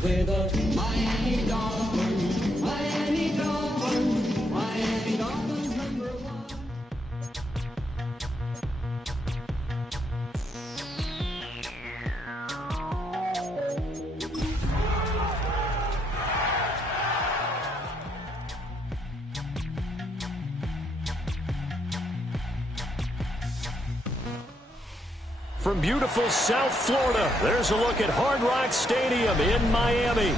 We're the Miami Dolphins, Miami Dolphins, Miami Dolphins #1. From beautiful South Florida, there's a look at Hard Rock Stadium in Miami.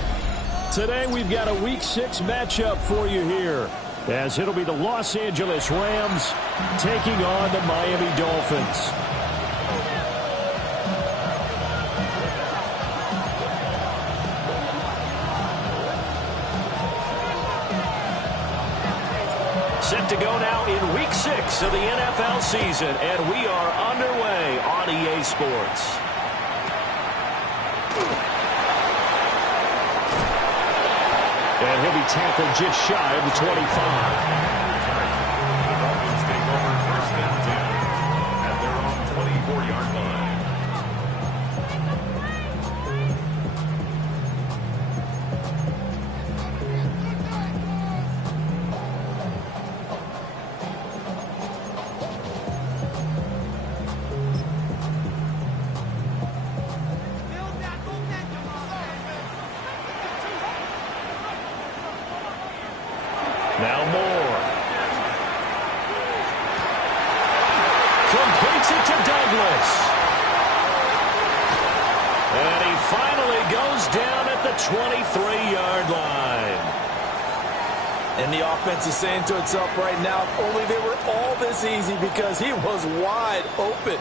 Today we've got a Week 6 matchup for you here, as it'll be the Los Angeles Rams taking on the Miami Dolphins. Set to go now in Week 6 of the NFL season, and we are underway on EA Sports. And he'll be tackled just shy of the 25. The Dolphins take over 1st and 10 at their own 24-yard line. Now Moore. Completes it to Douglas. And he finally goes down at the 23-yard line. And the offense is saying to itself right now, if only they were all this easy, because he was wide open.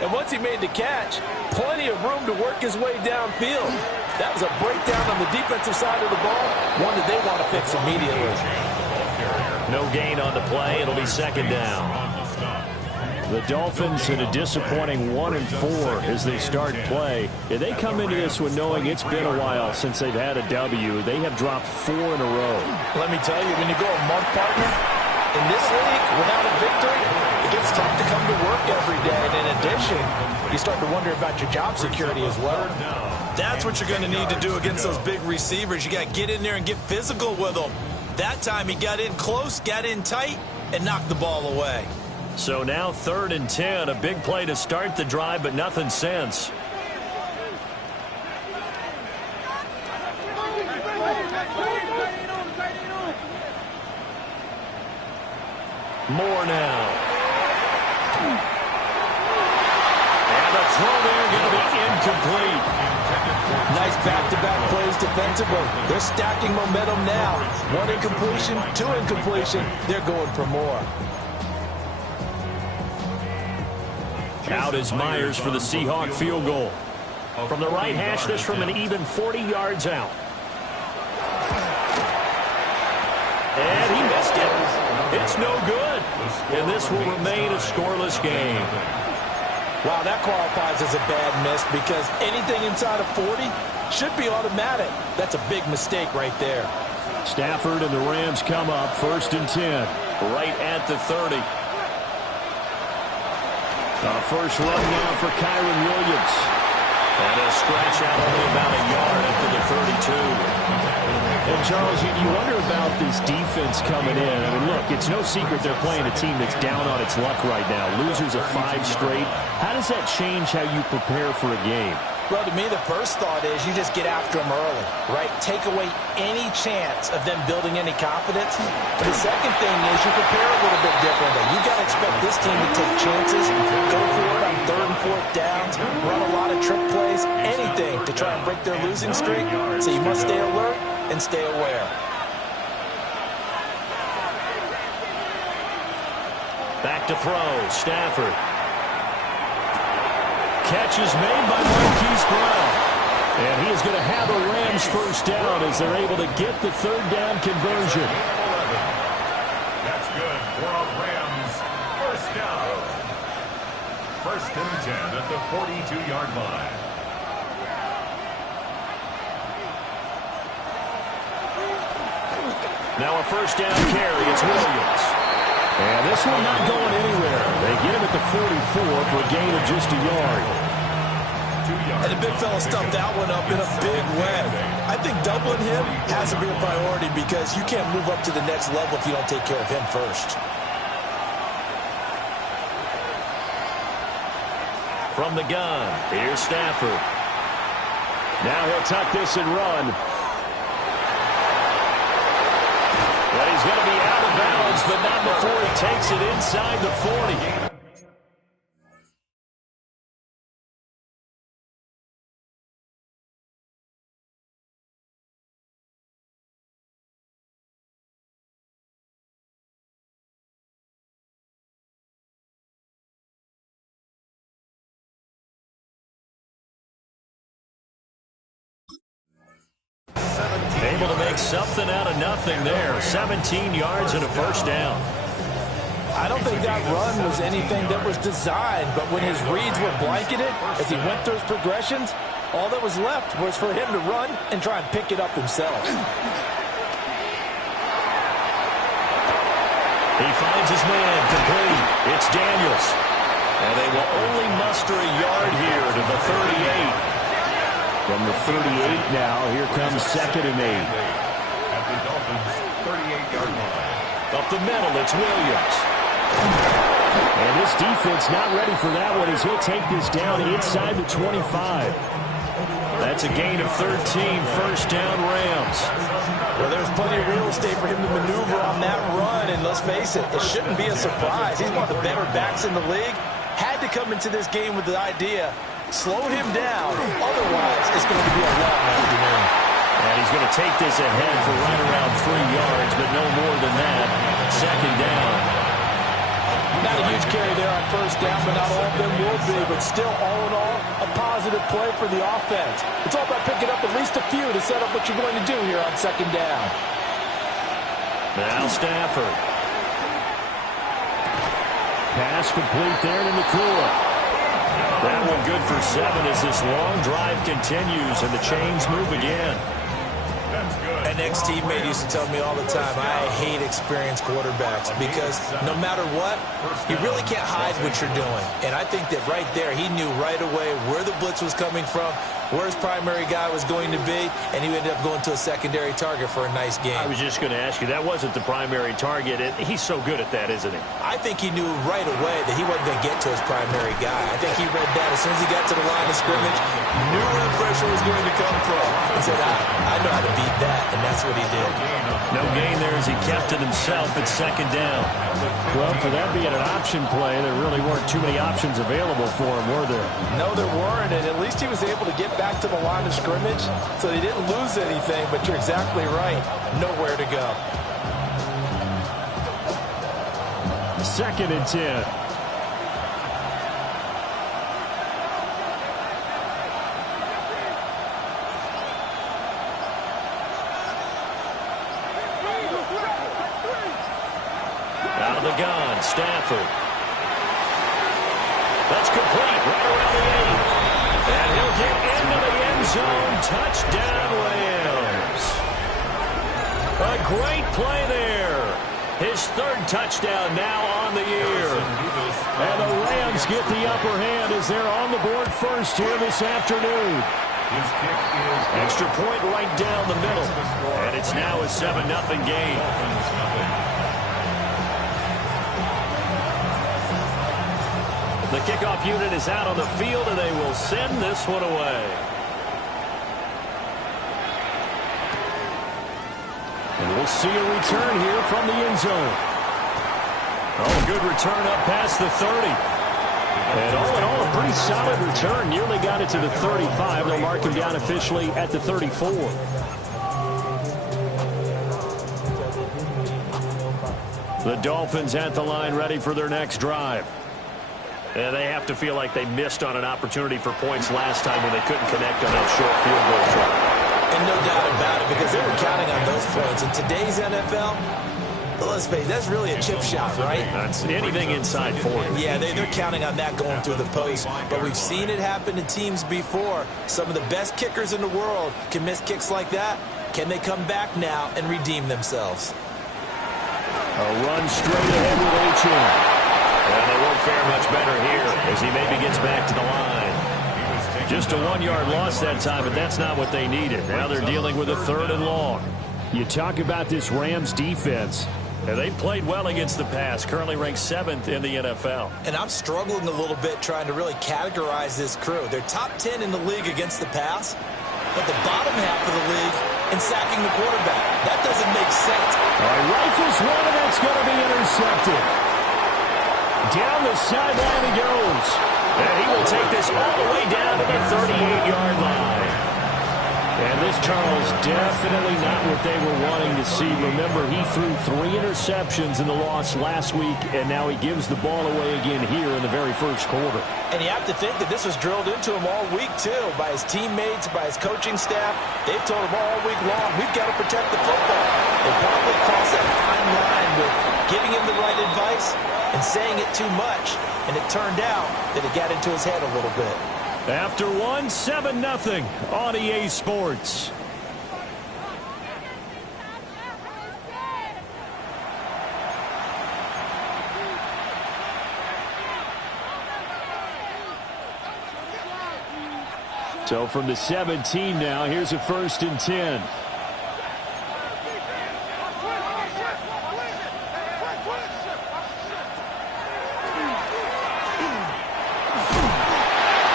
And once he made the catch, plenty of room to work his way downfield. That was a breakdown on the defensive side of the ball, one that they want to fix immediately. No gain on the play. It'll be second down. The Dolphins in a disappointing 1-4 as they start play. Yeah, they come into this one knowing it's been a while since they've had a W. They have dropped 4 in a row. Let me tell you, when you go a month, partner, in this league, without a victory, it gets tough to come to work every day. And in addition, you start to wonder about your job security as well. That's what you're going to need to do against those big receivers. You got to get in there and get physical with them. That time he got in close, got in tight, and knocked the ball away. So now 3rd and 10, a big play to start the drive, but nothing since. Moore now. And the throw there going to be incomplete. Nice back-to-back plays defensively. They're stacking momentum now. 1 incompletion, 2 incompletion. They're going for more. Out is Myers for the Seahawk field goal. From the right hash, this from an even 40 yards out. And he missed it. It's no good. And this will remain a scoreless game. Wow, that qualifies as a bad miss, because anything inside of 40 should be automatic. That's a big mistake right there. Stafford and the Rams come up 1st and 10. Right at the 30. First run now for Kyron Williams. And a stretch out only about a yard after the 32. And, Charles, you wonder about this defense coming in. I mean, look, it's no secret they're playing a team that's down on its luck right now. Losers of 5 straight. How does that change how you prepare for a game? Well, to me, the first thought is you just get after them early, right? Take away any chance of them building any confidence. The second thing is you prepare a little bit differently. You got to expect this team to take chances, go for it on 3rd and 4th downs, run a lot of trick plays, anything to try and break their losing streak. So you must stay alert and stay aware. Back to throw, Stafford. Catch is made by Marquise Brown. And he is going to have a Rams first down as they're able to get the 3rd down conversion. That's good for a Rams first down. 1st and 10 at the 42-yard line. Now a first down carry. It's Williams. And this one not going anywhere. They get him at the 44 for a gain of just a yard. And the big fella stuffed that one up in a big way. I think doubling him has to be a priority, because you can't move up to the next level if you don't take care of him first. From the gun, here's Stafford. Now he'll tuck this and run. But he's going to be out of bounds, but not before he takes it inside the 40. Able to make something out of nothing there. 17 yards and a first down. I don't think that run was anything that was designed, but when his reads were blanketed, as he went through his progressions, all that was left was for him to run and try and pick it up himself. He finds his man complete. It's Daniels. And they will only muster a yard here to the 38. From the 38 now, here comes 2nd and 8. At the Dolphins' 38-yard line. Up the middle, it's Williams. And this defense not ready for that one as he'll take this down inside the 25. That's a gain of 13, first down Rams. Well, there's plenty of real estate for him to maneuver on that run, and let's face it, it shouldn't be a surprise. He's one of the better backs in the league. Had to come into this game with the idea, slow him down, otherwise it's going to be a long afternoon. And he's going to take this ahead for right around 3 yards, but no more than that. Second down. Not a huge carry there on first down, but not all of them will be. But still, all in all, a positive play for the offense. It's all about picking up at least a few to set up what you're going to do here on second down. Now Stafford. Pass complete there to Nakua. That one good for 7 as this long drive continues and the chains move again. An ex-teammate used to tell me all the time, I hate experienced quarterbacks because no matter what, you really can't hide what you're doing. And I think that right there, he knew right away where the blitz was coming from, where his primary guy was going to be, and he ended up going to a secondary target for a nice game. I was just going to ask you, that wasn't the primary target. He's so good at that, isn't he? I think he knew right away that he wasn't going to get to his primary guy. I think he read that as soon as he got to the line of scrimmage, knew where the pressure was going to come from, and said, I know how to beat that, and that's what he did. No gain there as he kept it himself at second down. Well, for that being an option play, there really weren't too many options available for him, were there? No, there weren't, and at least he was able to get back to the line of scrimmage, so he didn't lose anything, but you're exactly right. Nowhere to go. Second and 10. Out of the gun, Stafford. That's complete, right around the 8. And he'll get into the end zone. Touchdown, Rams. A great play there. His third touchdown now on the year. And the Rams get the upper hand as they're on the board first here this afternoon. Extra point right down the middle. And it's now a 7-0 game. The kickoff unit is out on the field, and they will send this one away. And we'll see a return here from the end zone. Oh, good return up past the 30. And all in all, a pretty solid return. Nearly got it to the 35. They'll mark him down officially at the 34. The Dolphins at the line ready for their next drive. And they have to feel like they missed on an opportunity for points last time when they couldn't connect on that short field goal try. And no doubt about it, because they were counting on those points. In today's NFL, let's face it, that's really a chip shot, right? That's anything inside 40. Yeah, they're counting on that going through the post. But we've seen it happen to teams before. Some of the best kickers in the world can miss kicks like that. Can they come back now and redeem themselves? A run straight ahead with H.M. And they won't fare much better here as he maybe gets back to the line. Just a 1-yard loss that time, but that's not what they needed. Now they're dealing with a 3rd and long. You talk about this Rams defense. And they played well against the pass, currently ranked 7th in the NFL. And I'm struggling a little bit trying to really categorize this crew. They're top 10 in the league against the pass, but the bottom half of the league in sacking the quarterback. That doesn't make sense. Rifles one, and that's going to be intercepted. Down the sideline he goes. And he will take this all the way down to the 38-yard line. And this, Charles, definitely not what they were wanting to see. Remember, he threw 3 interceptions in the loss last week, and now he gives the ball away again here in the very first quarter. And you have to think that this was drilled into him all week, too, by his teammates, by his coaching staff. They've told him all week long, we've got to protect the football. They probably crossed that fine line with giving him the right advice and saying it too much, and it turned out that it got into his head a little bit. After 7-0 on EA Sports. So from the 17 now, here's a 1st and 10.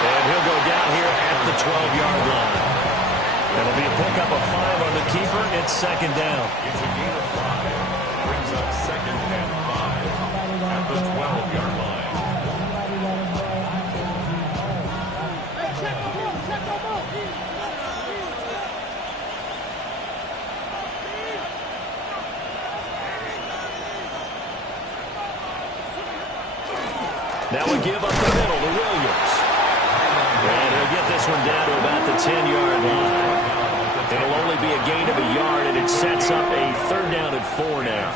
And he'll go down here at the 12-yard line. up a 5 on the keeper. It's second down. It's a gain of 5. Brings up second and 5 at the 12-yard line. Now we give up the middle to Williams. And he'll get this one down to about the 10-yard line. It'll only be a gain of a yard, and it sets up a third down and 4 now.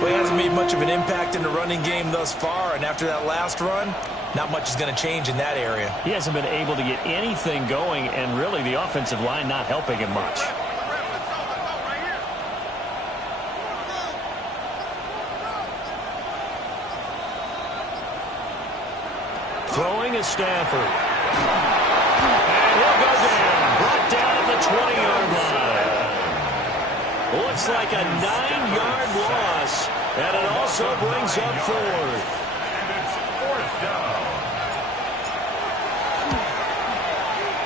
Well, he hasn't made much of an impact in the running game thus far, and after that last run, not much is going to change in that area. He hasn't been able to get anything going, and really the offensive line not helping him much. Throwing is Stafford. And he'll go down. Brought down at the 20-yard line. Looks like a 9-yard loss. And it also brings up 4th. And it's 4th down.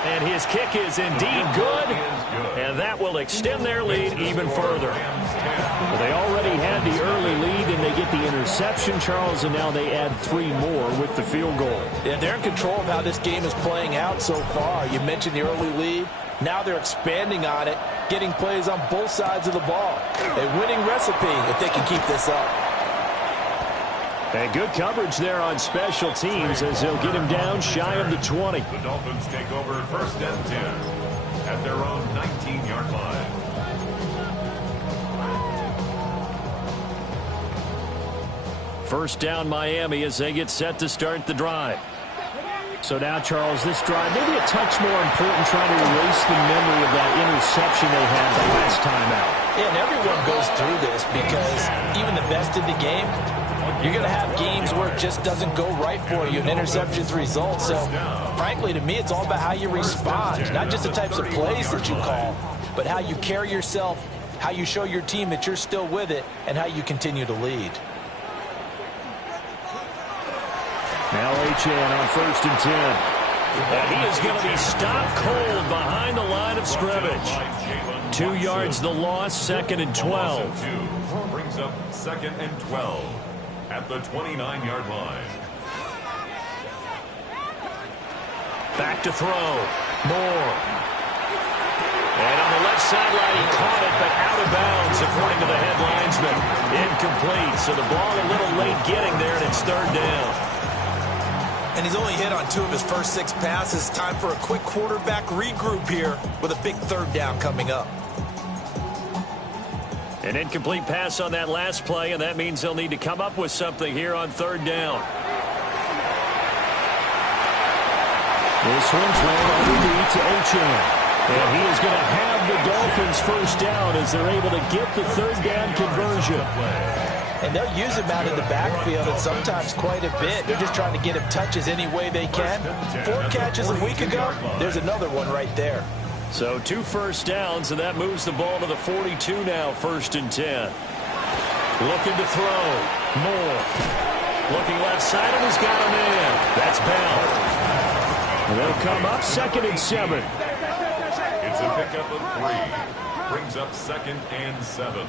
And his kick is indeed good. And that will extend their lead even further. Well, they already had the early lead, and they get the interception, Charles, and now they add 3 more with the field goal. Yeah, they're in control of how this game is playing out so far. You mentioned the early lead. Now they're expanding on it, getting plays on both sides of the ball. A winning recipe if they can keep this up. And good coverage there on special teams as they'll get him down shy of the 20. The Dolphins take over 1st and 10 at their own 19-yard line. First down Miami as they get set to start the drive. So now, Charles, this drive maybe a touch more important, trying to erase the memory of that interception they had the last time out. Yeah, and everyone goes through this because even the best in the game, you're going to have games where it just doesn't go right for you, and interceptions result. So, frankly, to me, it's all about how you respond, not just the types of plays that you call, but how you carry yourself, how you show your team that you're still with it, and how you continue to lead. Now Achane on 1st and 10. And he is going to be stopped cold behind the line of scrimmage. 2 yards the loss, 2nd and 12. Brings up 2nd and 12 at the 29-yard line. Back to throw. Moore. And on the left sideline, he caught it, but out of bounds, according to the head linesman. Incomplete, so the ball a little late getting there, and it's 3rd down. And he's only hit on 2 of his first 6 passes. Time for a quick quarterback regroup here with a big 3rd down coming up. An incomplete pass on that last play, and that means they'll need to come up with something here on 3rd down. This one thrown underneath to Achane. And he is going to have the Dolphins first down as they're able to get the 3rd down conversion. And they'll use him out in the backfield, and sometimes quite a bit. They're just trying to get him touches any way they can. 4 catches a week ago, there's another one right there. So 2 first downs, and that moves the ball to the 42 now, 1st and 10. Looking to throw. Moore. Looking left side, and he's got a man. That's Bell. And they'll come up 2nd and 7. It's a pickup of 3. Brings up 2nd and 7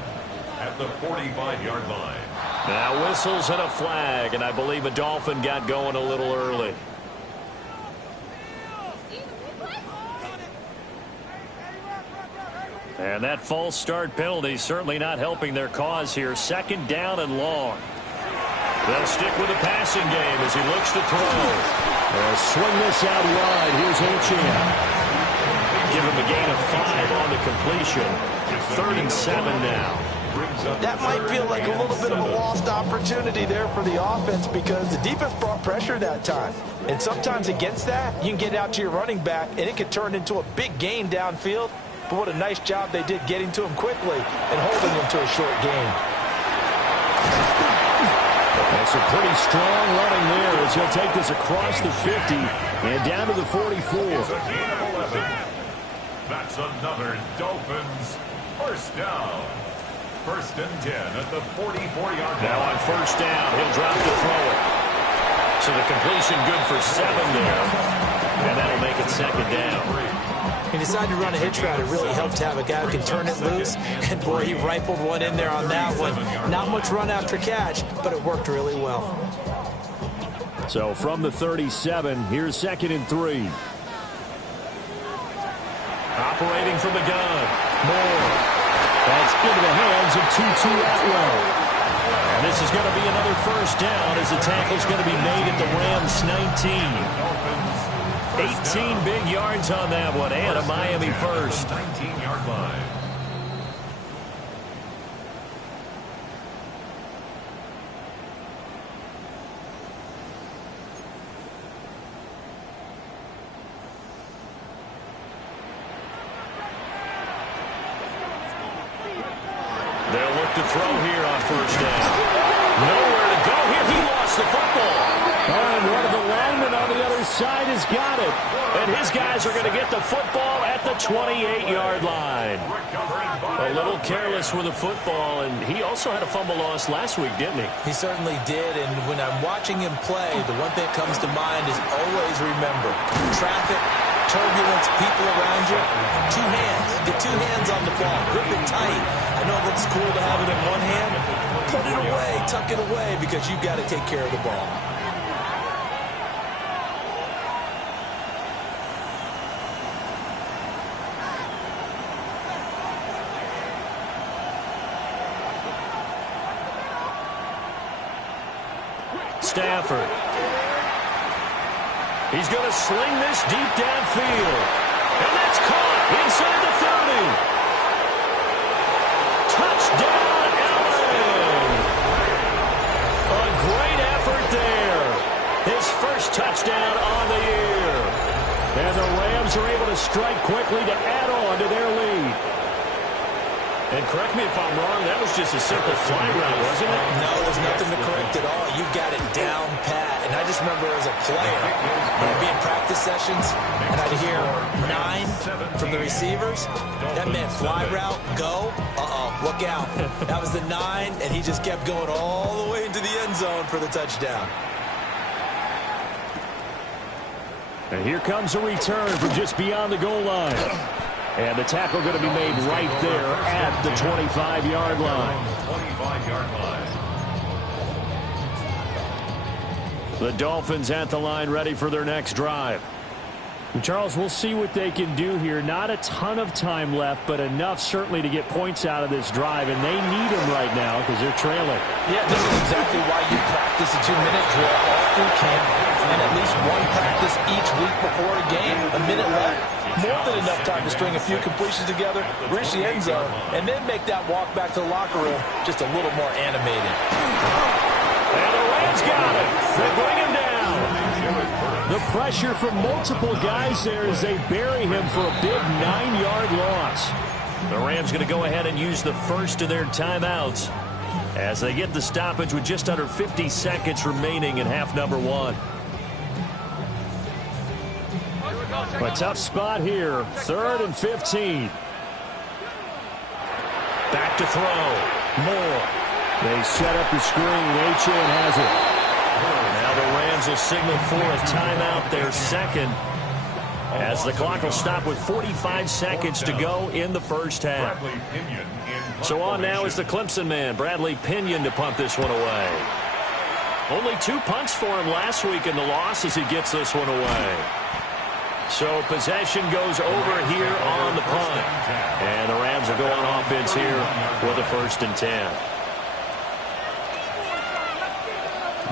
at the 45-yard line. Now whistles and a flag, and I believe a Dolphin got going a little early. And that false start penalty certainly not helping their cause here. 2nd down and long. They'll stick with the passing game as he looks to throw. They'll swing this out wide. Here's Achane. Give him a gain of 5 on the completion. 3rd and 7 now. That might feel like a little bit of a lost opportunity there for the offense because the defense brought pressure that time. And sometimes against that, you can get out to your running back, and it could turn into a big gain downfield. But what a nice job they did getting to him quickly and holding him to a short gain. That's a pretty strong running there as he'll take this across the 50 and down to the 44. That's another Dolphins first down. 1st and 10 at the 44-yard line. Now on 1st down, he'll drop to throw it. So the completion good for 7 there. And that'll make it 2nd down. He decided to run a hitch route. It really helped to have a guy who can turn it loose. And, boy, he rifled one in there on that one. Not much run after catch, but it worked really well. So from the 37, here's 2nd and 3. Operating from the gun. Moore. That's into the hands of Tutu Atwell. And this is going to be another first down as the tackle's going to be made at the Rams 19. 18 big yards on that one, and a Miami first. 19-yard line. They'll look to throw here on first down. Nowhere to go here. He lost the football. And one of the linemen on the other side has got it. And his guys are going to get the football at the 28-yard line. A little careless with the football, and he also had a fumble loss last week, didn't he? He certainly did, and when I'm watching him play, the one thing that comes to mind is always remember, traffic, turbulence, people around you, two hands. Get two hands on the ball. Grip it tight. I know it looks cool to have it in one hand. Put it away. Tuck it away because you've got to take care of the ball. Stafford. He's going to sling this deep downfield. And that's caught inside the 30. Touchdown, Allen. A great effort there. His first touchdown on the year. And the Rams are able to strike quickly to add on to their lead. And correct me if I'm wrong, that was just a simple fly route, wasn't it? No, there's nothing to correct at all. You got it down pat. And I just remember as a player, when I'd be in practice sessions, and I'd hear 9 from the receivers. That meant fly route, go, look out. That was the 9, and he just kept going all the way into the end zone for the touchdown. And here comes a return from just beyond the goal line. And the tackle going to be made right there at the 25-yard line. 25-yard line. The Dolphins at the line ready for their next drive. And Charles, we'll see what they can do here. Not a ton of time left, but enough certainly to get points out of this drive. And they need them right now because they're trailing. Yeah, this is exactly why you practice a 2-minute drill all through camp. And at least one practice each week before a game. A minute left. More than enough time to string a few completions together, reach the end zone, and then make that walk back to the locker room just a little more animated. And the Rams got it. They bring him down. The pressure from multiple guys there as they bury him for a big 9-yard loss. The Rams going to go ahead and use the first of their timeouts as they get the stoppage with just under 50 seconds remaining in half number 1. A tough spot here. 3rd and 15. Back to throw. Moore. They set up the screen. H.N. has it. Now the Rams will signal for a timeout, their second, as the clock will stop with 45 seconds to go in the first half. So on now is the Clemson man, Bradley Pinion, to punt this one away. Only 2 punts for him last week in the loss as he gets this one away. So possession goes over here on the punt. And the Rams will go on offense here with a 1st and 10.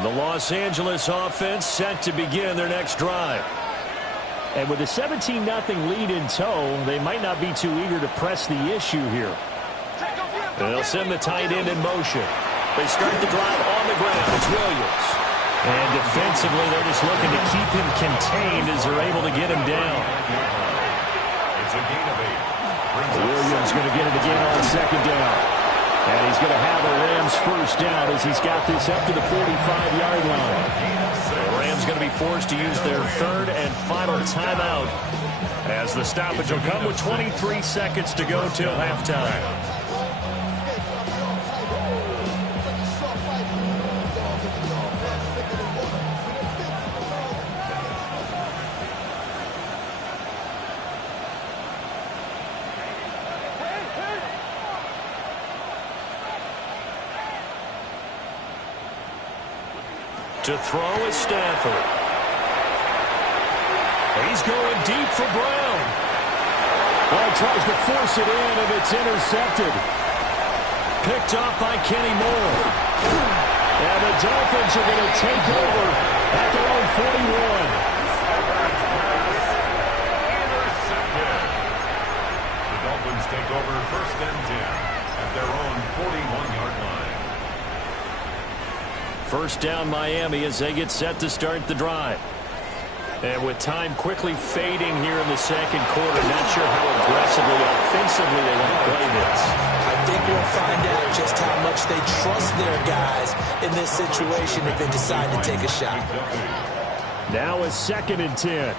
The Los Angeles offense set to begin their next drive. And with a 17-0 lead in tow, they might not be too eager to press the issue here. They'll send the tight end in motion. They start the drive on the ground. It's Williams. And defensively, they're just looking to keep him contained as they're able to get him down. It's a gain of 8. Williams going to get it again on 2nd down. And he's going to have the Rams first down as he's got this up to the 45-yard line. The Rams going to be forced to use their 3rd and final timeout as the stoppage will come with 23 seconds to go till halftime. To throw is Stafford. He's going deep for Brown. Well, tries to force it in, and it's intercepted. Picked off by Kenny Moore. And the Dolphins are going to take over at their own 41. Intercepted. The Dolphins take over 1st and 10 at their own 41-yard line. First down Miami as they get set to start the drive. And with time quickly fading here in the second quarter, not sure how aggressively, offensively they want to play this. I think we'll find out just how much they trust their guys in this situation if they decide to take a shot. Now a 2nd and 10.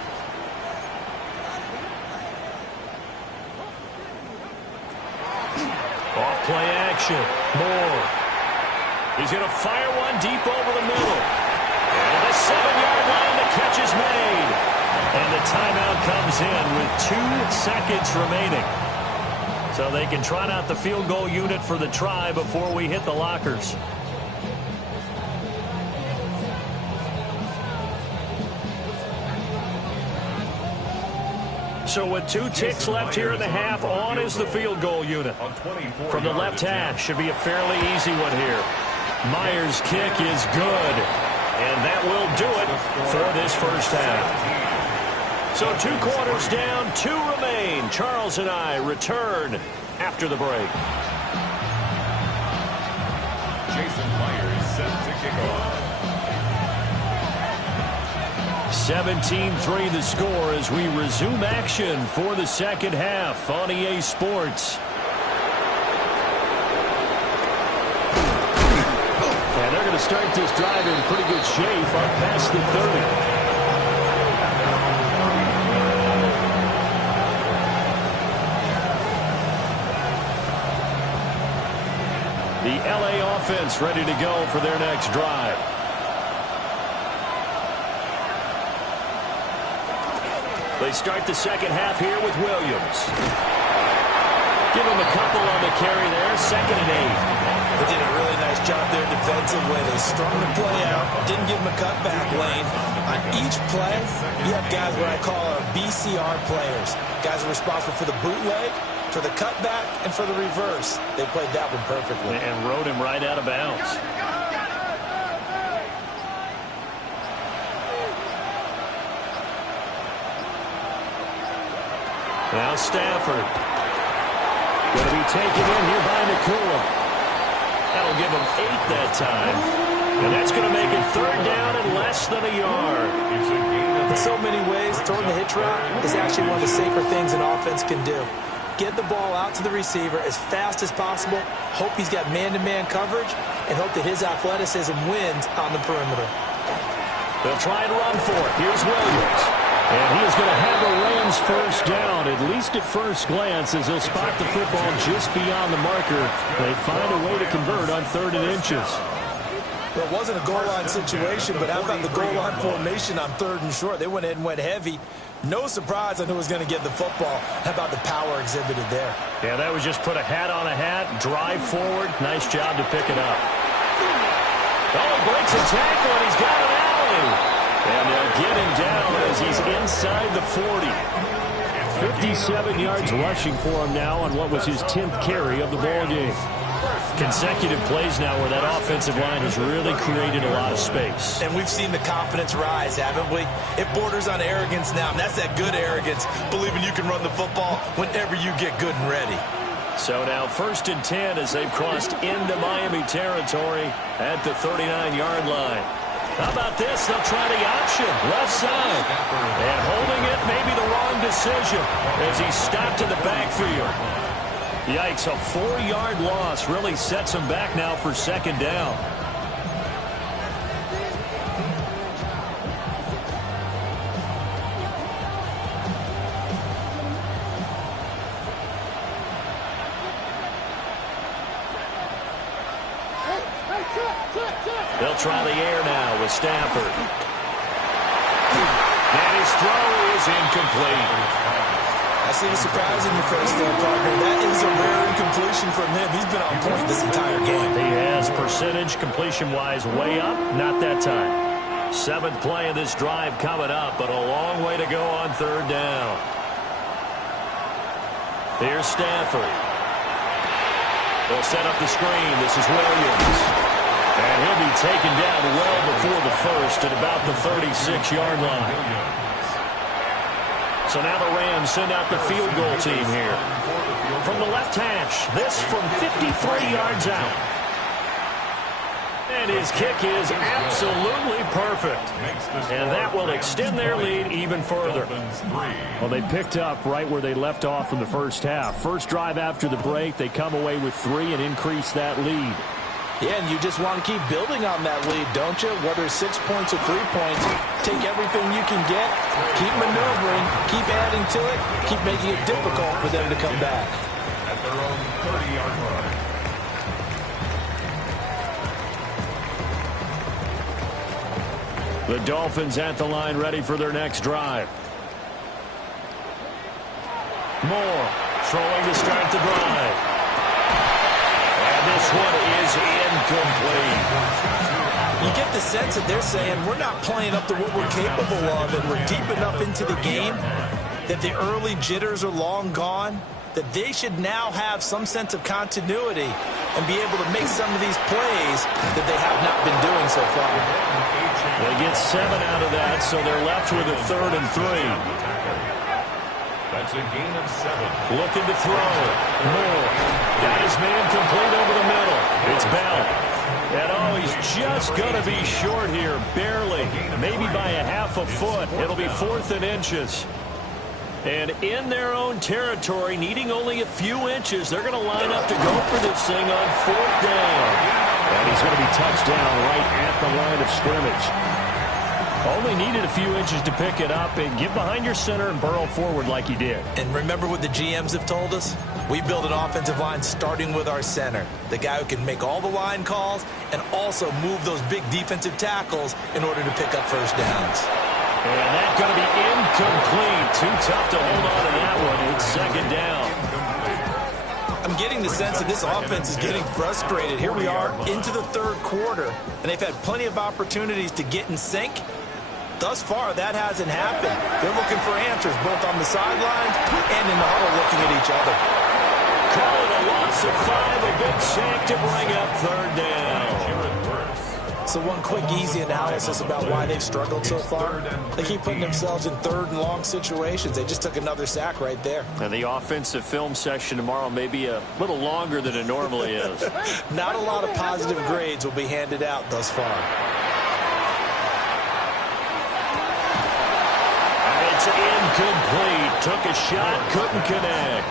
Off play action. Moore. He's going to fire one deep over the middle. And the 7-yard line, the catch is made. And the timeout comes in with 2 seconds remaining. So they can trot out the field goal unit for the try before we hit the lockers. So with 2 ticks left here in the half, on is the field goal unit. From the left hash, should be a fairly easy one here. Myers' kick is good. And that will do it for this first half. So 2 quarters down, 2 remain. Charles and I return after the break. Jason Myers set to kick off. 17-3 the score as we resume action for the second half on EA Sports. And they're going to start this drive in pretty good shape up past the 30. The LA offense ready to go for their next drive. They start the second half here with Williams. Give him a couple on the carry there, 2nd and 8. They did a really nice job there defensively. They strung the play out, didn't give him a cutback lane. On each play, you have guys what I call our BCR players. Guys are responsible for the bootleg, for the cutback, and for the reverse. They played that one perfectly. And rode him right out of bounds. Now Stafford. Going to be taken in here by Nakua. That'll give him 8 that time. And that's going to make it 3rd down and less than a yard. In so many ways, throwing the hitch route is actually one of the safer things an offense can do. Get the ball out to the receiver as fast as possible, hope he's got man-to-man coverage, and hope that his athleticism wins on the perimeter. They'll try and run for it. Here's Williams. And he is going to have the Rams first down, at least at first glance, as they'll spot the football just beyond the marker. They find a way to convert on 3rd and inches. Well, it wasn't a goal line situation, but how about the goal line formation on 3rd and short? They went ahead and went heavy. No surprise on who was going to get the football. How about the power exhibited there? Yeah, that was just put a hat on a hat, drive forward. Nice job to pick it up. Oh, he breaks a tackle, and he's got an alley. And they'll get him down as he's inside the 40. 57 yards rushing for him now on what was his 10th carry of the ball game. Consecutive plays now where that offensive line has really created a lot of space. And we've seen the confidence rise, haven't we? It borders on arrogance now, and that's that good arrogance, believing you can run the football whenever you get good and ready. So now 1st and 10 as they've crossed into Miami territory at the 39-yard line. How about this? They'll try the option, left side. And holding it, maybe the wrong decision as he's stopped in the backfield. Yikes, a 4-yard loss really sets him back now for 2nd down. They'll try the air now with Stafford. And his throw is incomplete. I see the surprise in your face there, partner. That is a rare incompletion from him. He's been on point this entire game. He has percentage completion-wise way up. Not that time. Seventh play of this drive coming up, but a long way to go on third down. Here's Stafford. They'll set up the screen. This is Williams. And he'll be taken down well before the first at about the 36-yard line. So now the Rams send out the field goal team here. From the left hash, this from 53 yards out. And his kick is absolutely perfect. And that will extend their lead even further. Well, they picked up right where they left off in the first half. First drive after the break, they come away with 3 and increase that lead. Yeah, and you just want to keep building on that lead, don't you? Whether it's 6 points or 3 points, take everything you can get, keep maneuvering, keep adding to it, keep making it difficult for them to come back. At their own 30-yard line. The Dolphins at the line, ready for their next drive. Moore throwing to start the drive. And this one is incomplete. You get the sense that they're saying we're not playing up to what we're capable of, and we're deep enough into the game that the early jitters are long gone, that they should now have some sense of continuity and be able to make some of these plays that they have not been doing so far. They get 7 out of that, so they're left with a 3rd and 3. That's a gain of 7. Looking to throw. Moore got his man complete over the middle. It's Bell. And oh, he's just going to be short here, barely, maybe by a half a foot. It'll be 4th and inches. And in their own territory, needing only a few inches, they're going to line up to go for this thing on 4th down. And he's going to be touched down right at the line of scrimmage. Only needed a few inches to pick it up and get behind your center and burrow forward like he did. And remember what the GMs have told us? We build an offensive line starting with our center, the guy who can make all the line calls and also move those big defensive tackles in order to pick up first downs. And that's going to be incomplete. Too tough to hold on to that one. It's 2nd down. I'm getting the sense that this offense is getting frustrated. Here we are into the 3rd quarter, and they've had plenty of opportunities to get in sync. Thus far, that hasn't happened. They're looking for answers both on the sidelines and in the huddle looking at each other. Call it a loss of 5, a big sack to bring up 3rd down. So one quick, easy analysis about why they've struggled so far. They keep putting themselves in 3rd and long situations. They just took another sack right there. And the offensive film session tomorrow may be a little longer than it normally is. Not a lot of positive grades will be handed out thus far. It's incomplete. Took a shot, couldn't connect.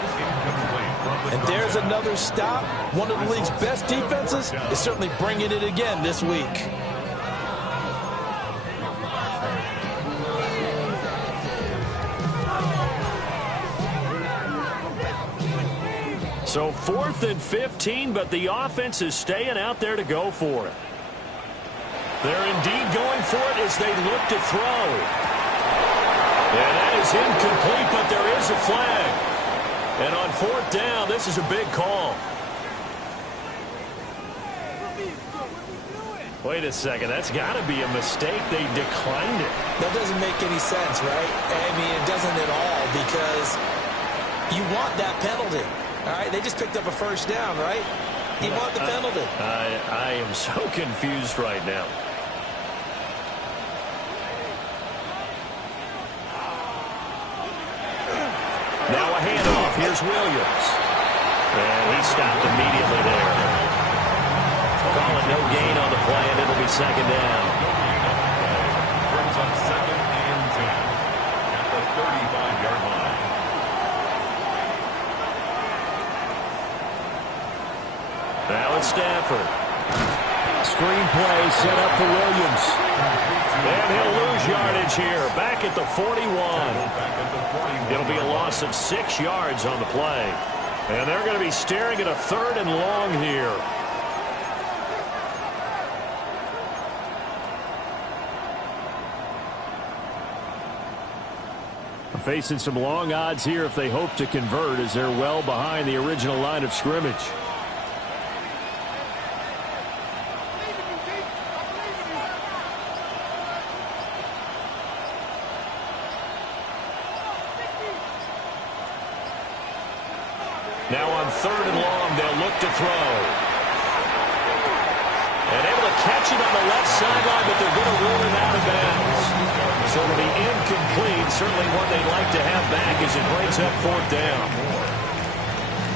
And there's another stop. One of the league's best defenses is certainly bringing it again this week. So 4th and 15, but the offense is staying out there to go for it. They're indeed going for it as they look to throw. And that is incomplete, but there is a flag. And on 4th down, this is a big call. Wait a second, that's got to be a mistake. They declined it. That doesn't make any sense, right? I mean, it doesn't at all, because you want that penalty. All right, they just picked up a first down, right? You want the penalty. I am so confused right now. Now a handoff. Here's Williams. And he stopped immediately there. Call it no gain on the play, and it'll be 2nd down. Brings up 2nd and 10 at the 35-yard line. Now it's Stafford. Screen play set up for Williams. And he'll lose yardage here. Back at the 41. It'll be a loss of 6 yards on the play. And they're going to be staring at a 3rd and long here. Facing some long odds here if they hope to convert, as they're well behind the original line of scrimmage. look to throw. And able to catch it on the left sideline, but they're going to rule it out of bounds. So it'll be incomplete. Certainly one they'd like to have back as it brings up 4th down.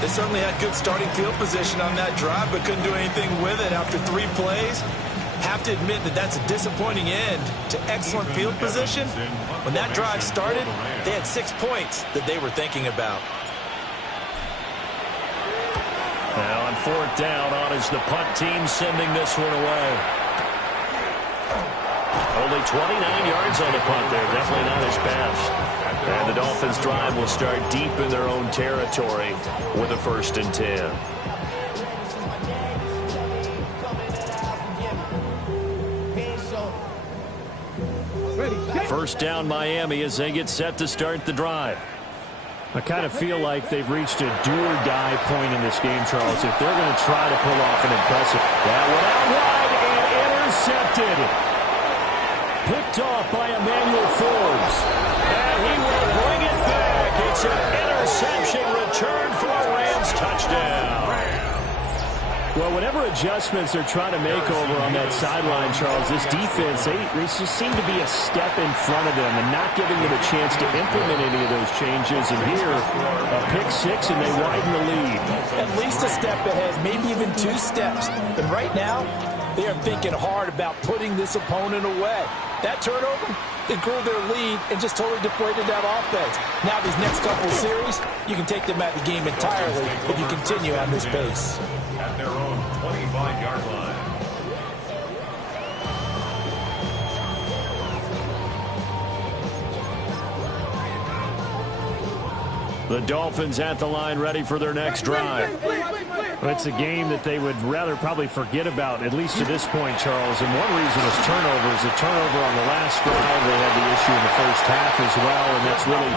They certainly had good starting field position on that drive, but couldn't do anything with it after 3 plays. Have to admit that that's a disappointing end to excellent field position. When that drive started, they had 6 points that they were thinking about. Now on 4th down, on is the punt team sending this one away. Only 29 yards on the punt there. Definitely not his best. And the Dolphins' drive will start deep in their own territory with a 1st and 10. First down Miami as they get set to start the drive. I kind of feel like they've reached a do-or-die point in this game, Charles, if they're going to try to pull off an impressive. That one out wide and intercepted. Picked off by Emmanuel Forbes. And he will bring it back. It's an interception return for a Rams touchdown. Well, whatever adjustments they're trying to make over on that sideline, Charles, this defense, they just seem to be a step in front of them and not giving them a chance to implement any of those changes. And here, a pick-6, and they widen the lead. At least a step ahead, maybe even 2 steps. And right now, they are thinking hard about putting this opponent away. That turnover, it grew their lead and just totally deflated that offense. Now these next couple of series, you can take them out of the game entirely if you continue on this pace. At their own 25-yard line. The Dolphins at the line ready for their next drive. Well, it's a game that they would rather probably forget about, at least to this point, Charles. And one reason is turnovers. A turnover on the last drive. They had the issue in the first half as well, and that's really,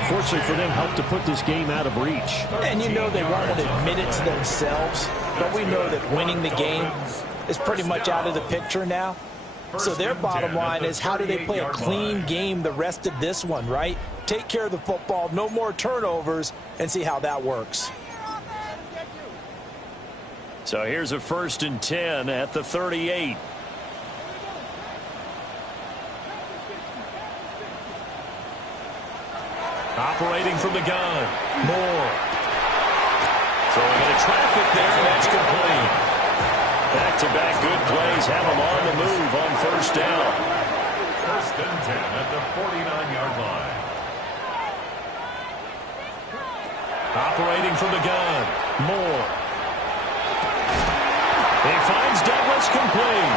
unfortunately for them, helped to put this game out of reach. And you know they won't admit it to themselves, but we know that winning the game is pretty much out of the picture now. So their bottom line is, how do they play a clean game the rest of this one, right? Take care of the football, no more turnovers, and see how that works. So here's a 1st and 10 at the 38. Operating from the gun. Moore. Throwing into traffic there, and that's complete. Back-to-back good plays have them on the move on 1st down. 1st and 10 at the 49-yard line. Operating from the gun. Moore. He finds Douglas complete.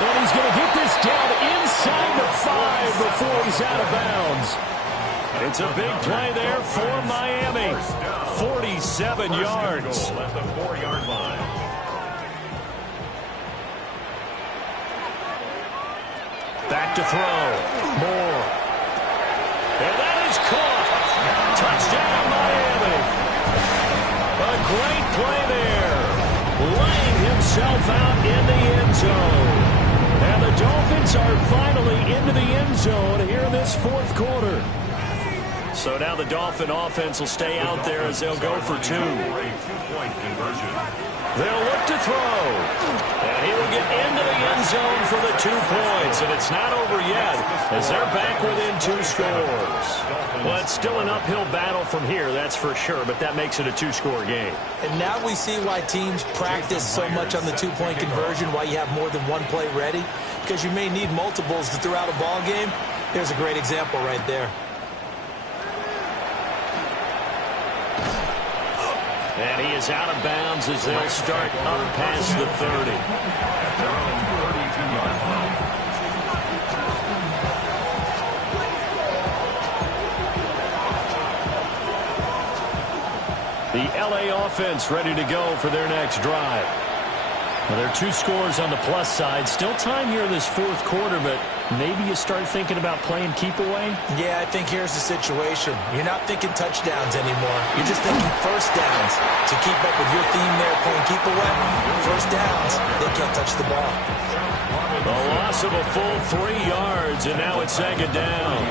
And he's going to get this down inside the 5 before he's out of bounds. It's a big play there for Miami. 47 yards. At the 4-yard line. Back to throw. Moore. And that is caught. Touchdown, Miami. A great play there. Laying himself out in the end zone. And the Dolphins are finally into the end zone here in this 4th quarter. So now the Dolphin offense will stay out there as they'll go for 2. Two-point conversion. They'll look to throw. And he will get into the end zone for the 2 points. And it's not over yet as they're back within 2 scores. Well, it's still an uphill battle from here, that's for sure, but that makes it a 2-score game. And now we see why teams practice so much on the 2-point conversion, why you have more than one play ready, because you may need multiples to throw out a ball game. Here's a great example right there. And he is out of bounds as they'll start up past the 30. At their own 32-yard line. The LA offense ready to go for their next drive. Well, there are 2 scores on the plus side. Still time here in this 4th quarter, but maybe you start thinking about playing keep away? Yeah, I think here's the situation. You're not thinking touchdowns anymore. You're just thinking first downs. To keep up with your theme there, playing keep away, first downs, they can't touch the ball. A loss of a full 3 yards, and now it's 2nd down.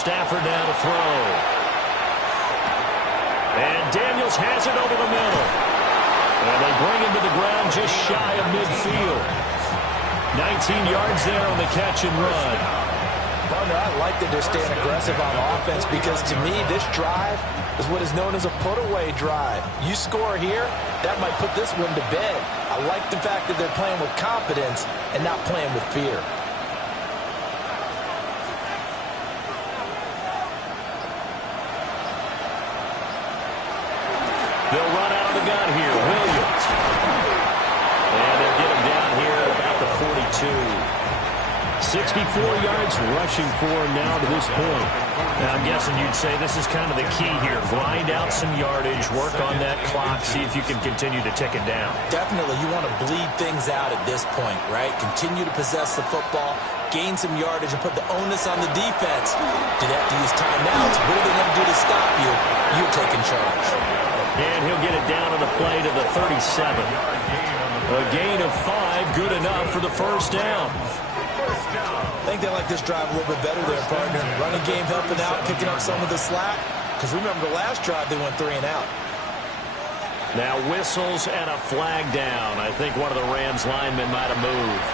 Stafford now to throw. And Daniels has it over the middle. And they bring him to the ground just shy of midfield. 19 yards there on the catch and run. Partner, I like that they're staying aggressive on offense because to me, this drive is what is known as a put-away drive. You score here, that might put this one to bed. I like the fact that they're playing with confidence and not playing with fear. They'll run out of the gun here. Williams. And they'll get him down here at about the 42. 64 yards rushing for now to this point. Now, I'm guessing you'd say this is kind of the key here. Grind out some yardage, work on that clock, see if you can continue to tick it down. Definitely, you want to bleed things out at this point, right? Continue to possess the football, gain some yardage, and put the onus on the defense. Do they have to use timeouts? What are they going to do to stop you? You're taking charge. And he'll get it down on the play to the 37. A gain of 5, good enough for the first down. I think they like this drive a little bit better there, partner. Running game helping out, picking up some of the slack. Because remember, the last drive they went 3 and out. Now whistles and a flag down. I think one of the Rams linemen might have moved.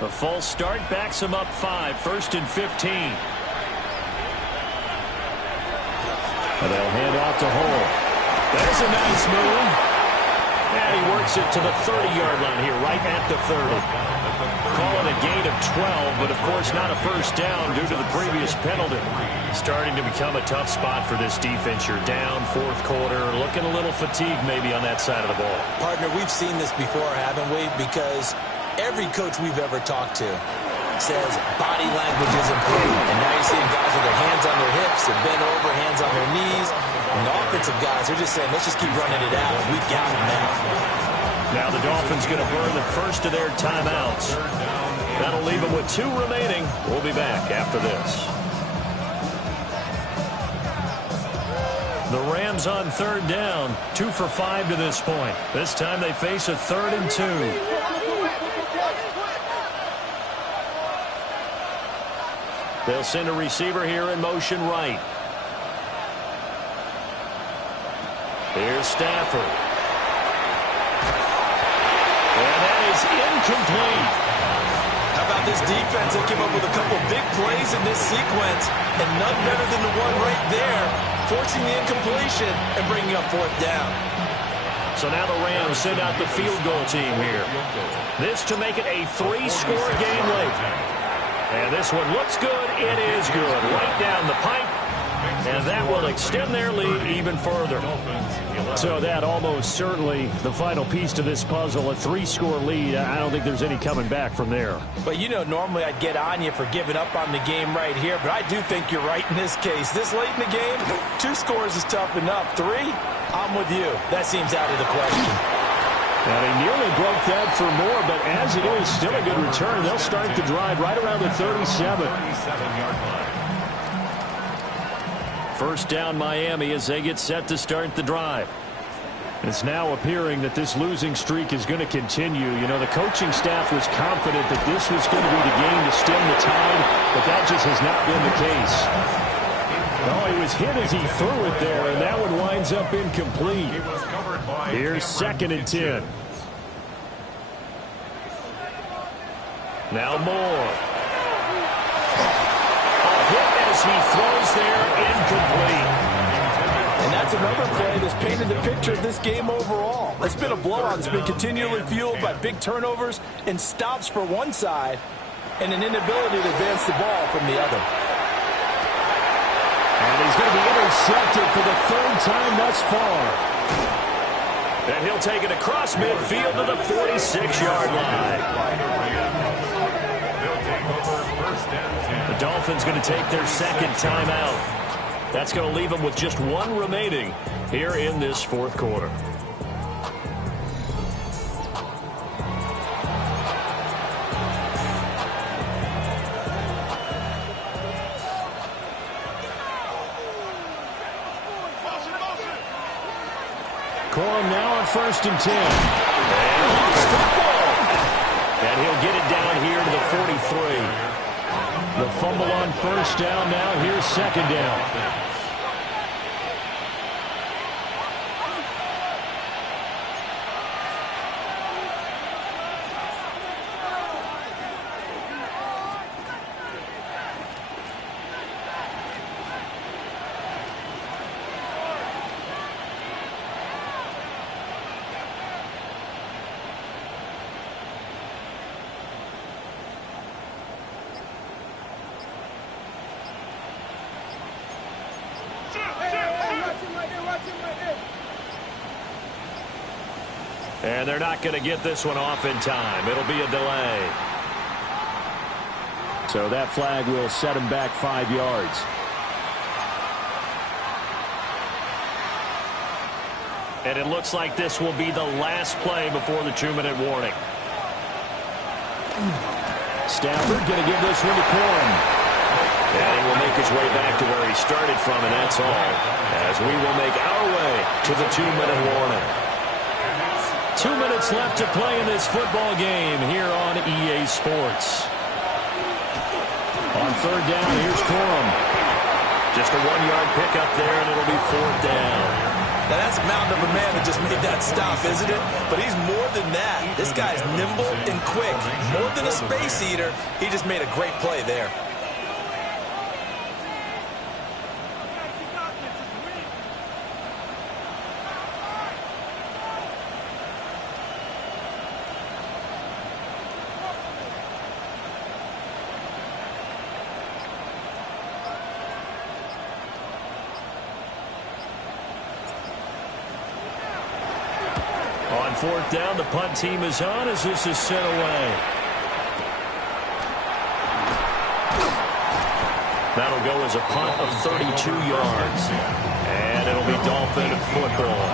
The false start backs him up 5, 1st and 15. And they'll hand off to Hall. There's a nice move. And he works it to the 30-yard line here, right at the 30. Call it a gain of 12, but of course not a first down due to the previous penalty. Starting to become a tough spot for this defense. You're down 4th quarter, looking a little fatigued maybe on that side of the ball. Partner, we've seen this before, haven't we? Because every coach we've ever talked to says body language is important. And now you're seeing guys with their hands on their hips, they're bent over, hands on their knees. And the offensive guys are just saying, let's just keep running it out. We've got them now. Now the Dolphins going to burn the first of their timeouts. That'll leave them with 2 remaining. We'll be back after this. The Rams on 3rd down, 2 for 5 to this point. This time they face a 3rd and 2. They'll send a receiver here in motion right. Here's Stafford. And that is incomplete. How about this defense? They came up with a couple big plays in this sequence, and none better than the one right there, forcing the incompletion and bringing up 4th down. So now the Rams send out the field goal team here. This to make it a 3-score game late. And this one looks good. It is good. Right down the pipe. And that will extend their lead even further. So that almost certainly the final piece to this puzzle, a 3-score lead. I don't think there's any coming back from there. But, you know, normally I'd get on you for giving up on the game right here, but I do think you're right in this case. This late in the game, 2 scores is tough enough. 3, I'm with you. That seems out of the question. Now, they nearly broke that for more, but as it is, still a good return. They'll start the drive right around the 37. 37-yard line. First down Miami as they get set to start the drive. It's now appearing that this losing streak is going to continue. You know, the coaching staff was confident that this was going to be the game to stem the tide, but that just has not been the case. Oh, he was hit as he threw it there, and that one winds up incomplete. Here's 2nd and 10. Now Moore. A hit as he throws there, incomplete. And that's another play that's painted the picture of this game overall. It's been a blowout. It's been continually fueled by big turnovers and stops for one side and an inability to advance the ball from the other. And he's going to be intercepted for the 3rd time thus far. And he'll take it across midfield to the 46-yard line. The Dolphins going to take their 2nd timeout. That's going to leave them with just 1 remaining here in this 4th quarter. Corum now on first and 10. And he'll get it down here to the 43. The fumble on first down now. Here's second down. And they're not going to get this one off in time. It'll be a delay. So that flag will set him back 5 yards. And it looks like this will be the last play before the 2-minute warning. Stafford going to give this one to Corum. And he will make his way back to where he started from, and that's all. As we will make our way to the 2-minute warning. 2 minutes left to play in this football game here on EA Sports. On third down, here's Corum. Just a 1-yard pickup there, and it'll be fourth down. Now, that's a mountain of a man that just made that stop, isn't it? But he's more than that. This guy's nimble and quick. More than a space eater, he just made a great play there. On fourth down, the punt team is on as this is sent away. That'll go as a punt of 32 yards. And it'll be Dolphin football.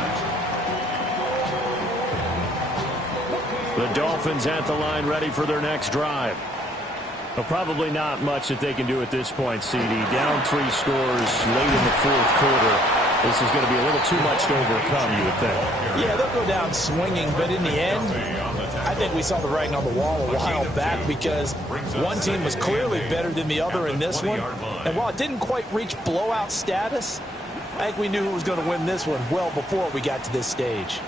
The Dolphins at the line ready for their next drive. Well, probably not much that they can do at this point, CD. Down 3 scores late in the fourth quarter. This is going to be a little too much to overcome, you would think. Yeah, they'll go down swinging, but in the end, I think we saw the writing on the wall a while back because one team was clearly better than the other in this one. And while it didn't quite reach blowout status, I think we knew who was going to win this one well before we got to this stage.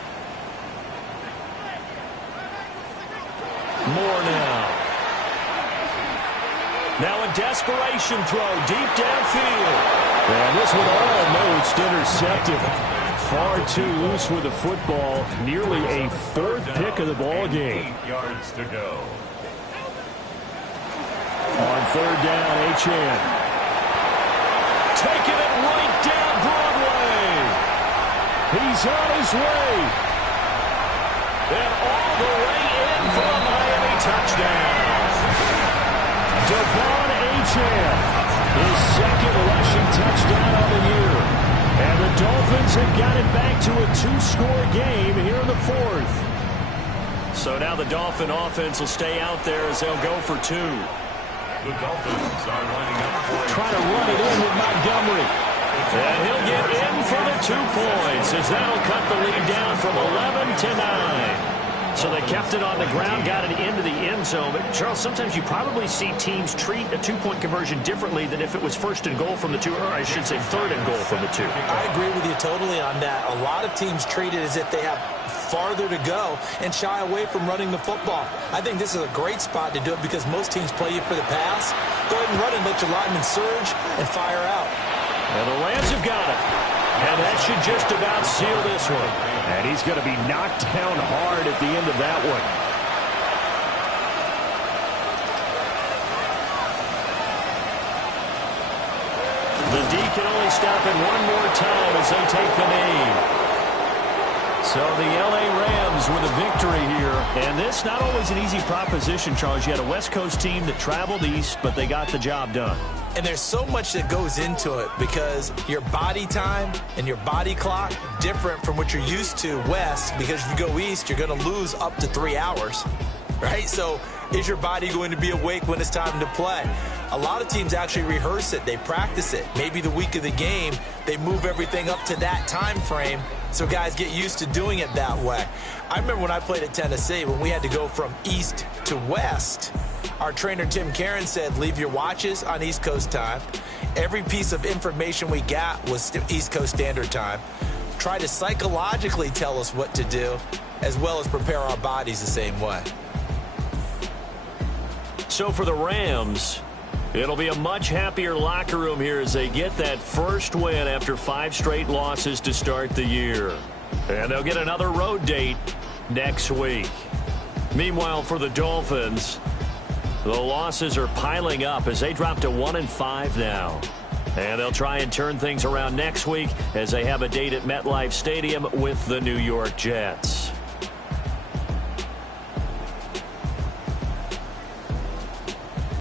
More now. Now a desperation throw deep downfield. And this one almost intercepted. Far too loose with the football. Nearly a 4th pick of the ball game. 8 yards to go. On third down, Achane. Taking it right down Broadway. He's on his way. And all the way in for a Miami touchdown. Devon Achane. His second rushing touchdown on the year. And the Dolphins have got it back to a 2-score game here in the fourth. So now the Dolphin offense will stay out there as they'll go for 2. The Dolphins are lining up for Trying to run it in with Montgomery. And he'll get in for the 2 points as that'll cut the lead down from 11 to 9. So they kept it on the ground, got it into the end zone. But, Charles, sometimes you probably see teams treat a 2-point conversion differently than if it was first and goal from the 2, or I should say third and goal from the 2. I agree with you totally on that. A lot of teams treat it as if they have farther to go and shy away from running the football. I think this is a great spot to do it because most teams play you for the pass. Go ahead and run it, let your linemen surge and fire out. And the Rams have got it. And that should just about seal this one. And he's going to be knocked down hard at the end of that one. The D can only stop it one more time as they take the knee. So the L.A. Rams with a victory here. And this not always an easy proposition, Charles. You had a West Coast team that traveled east, but they got the job done. And there's so much that goes into it because your body time and your body clock different from what you're used to west, because if you go east, you're going to lose up to 3 hours, right? So is your body going to be awake when it's time to play? A lot of teams actually rehearse it. They practice it. Maybe the week of the game, they move everything up to that time frame So guys get used to doing it that way. I remember when I played at Tennessee, when we had to go from east to west, our trainer Tim Karen said, leave your watches on East Coast time. Every piece of information we got was East Coast Standard Time. Try to psychologically tell us what to do, as well as prepare our bodies the same way. So for the Rams, it'll be a much happier locker room here as they get that first win after 5 straight losses to start the year. And they'll get another road date next week. Meanwhile, for the Dolphins, the losses are piling up as they drop to 1-5 now. And they'll try and turn things around next week as they have a date at MetLife Stadium with the New York Jets.